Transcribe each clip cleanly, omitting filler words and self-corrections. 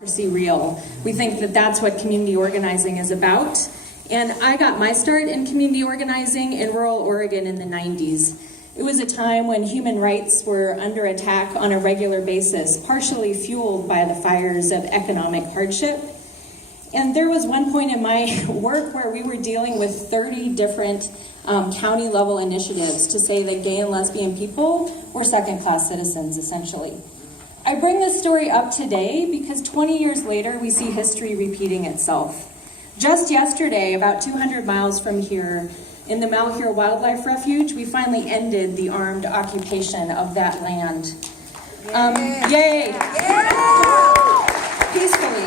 real. We think that that's what community organizing is about. And I got my start in community organizing in rural Oregon in the 90s. It was a time when human rights were under attack on a regular basis, partially fueled by the fires of economic hardship. And there was one point in my work where we were dealing with 30 different county level initiatives to say that gay and lesbian people were second-class citizens, essentially. I bring this story up today because 20 years later, we see history repeating itself. Just yesterday, about 200 miles from here, in the Malheur Wildlife Refuge, we finally ended the armed occupation of that land. Yay! Peacefully.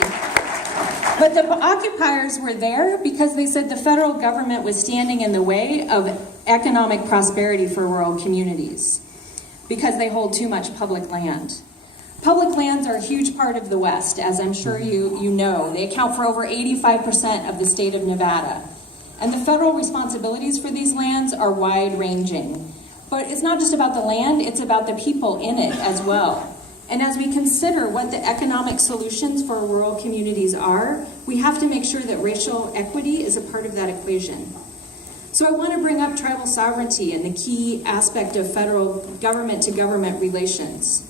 But the occupiers were there because they said the federal government was standing in the way of economic prosperity for rural communities because they hold too much public land. Public lands are a huge part of the West, as I'm sure you know. They account for over 85% of the state of Nevada. And the federal responsibilities for these lands are wide-ranging. But it's not just about the land, it's about the people in it as well. And as we consider what the economic solutions for rural communities are, we have to make sure that racial equity is a part of that equation. So I want to bring up tribal sovereignty and the key aspect of federal government-to-government relations.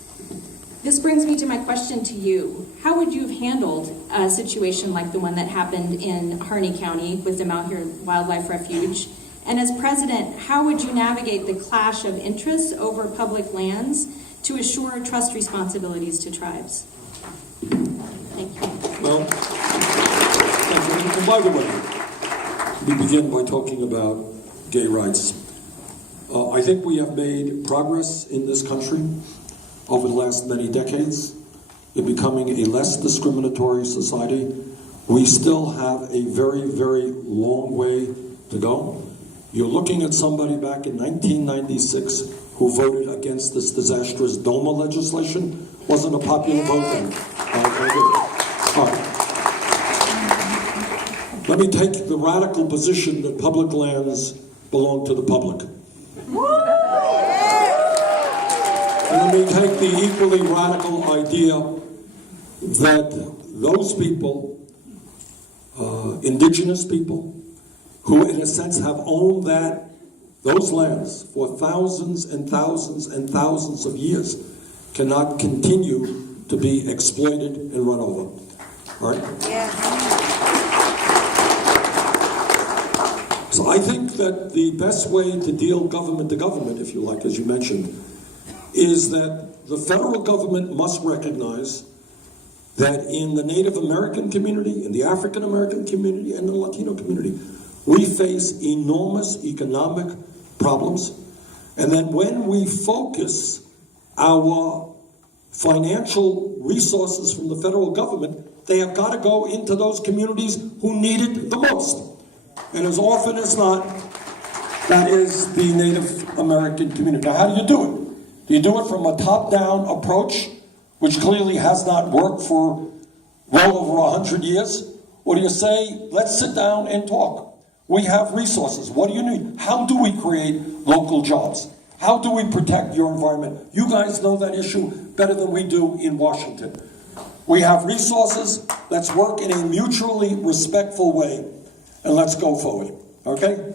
This brings me to my question to you. How would you have handled a situation like the one that happened in Harney County with the Malheur Wildlife Refuge? And as president, how would you navigate the clash of interests over public lands to assure trust responsibilities to tribes? Thank you. Well, and by the way, we begin by talking about gay rights. I think we have made progress in this country over the last many decades in becoming a less discriminatory society. We still have a very, very long way to go. You're looking at somebody back in 1996 who voted against this disastrous DOMA legislation. Wasn't a popular vote then. All right. Let me take the radical position that public lands belong to the public. And let me take the equally radical idea that those people, indigenous people, who in a sense have owned those lands for thousands and thousands and thousands of years, cannot continue to be exploited and run over. All right? Yeah. So I think that the best way to deal government to government, if you like, as you mentioned, is that the federal government must recognize that in the Native American community, in the African American community, and the Latino community, we face enormous economic problems. And then when we focus our financial resources from the federal government, they have got to go into those communities who need it the most. And as often as not, that is the Native American community. Now, how do you do it? Do you do it from a top-down approach, which clearly has not worked for well over 100 years? Or do you say, let's sit down and talk? We have resources. What do you need? How do we create local jobs? How do we protect your environment? You guys know that issue better than we do in Washington. We have resources. Let's work in a mutually respectful way, and let's go forward. Okay?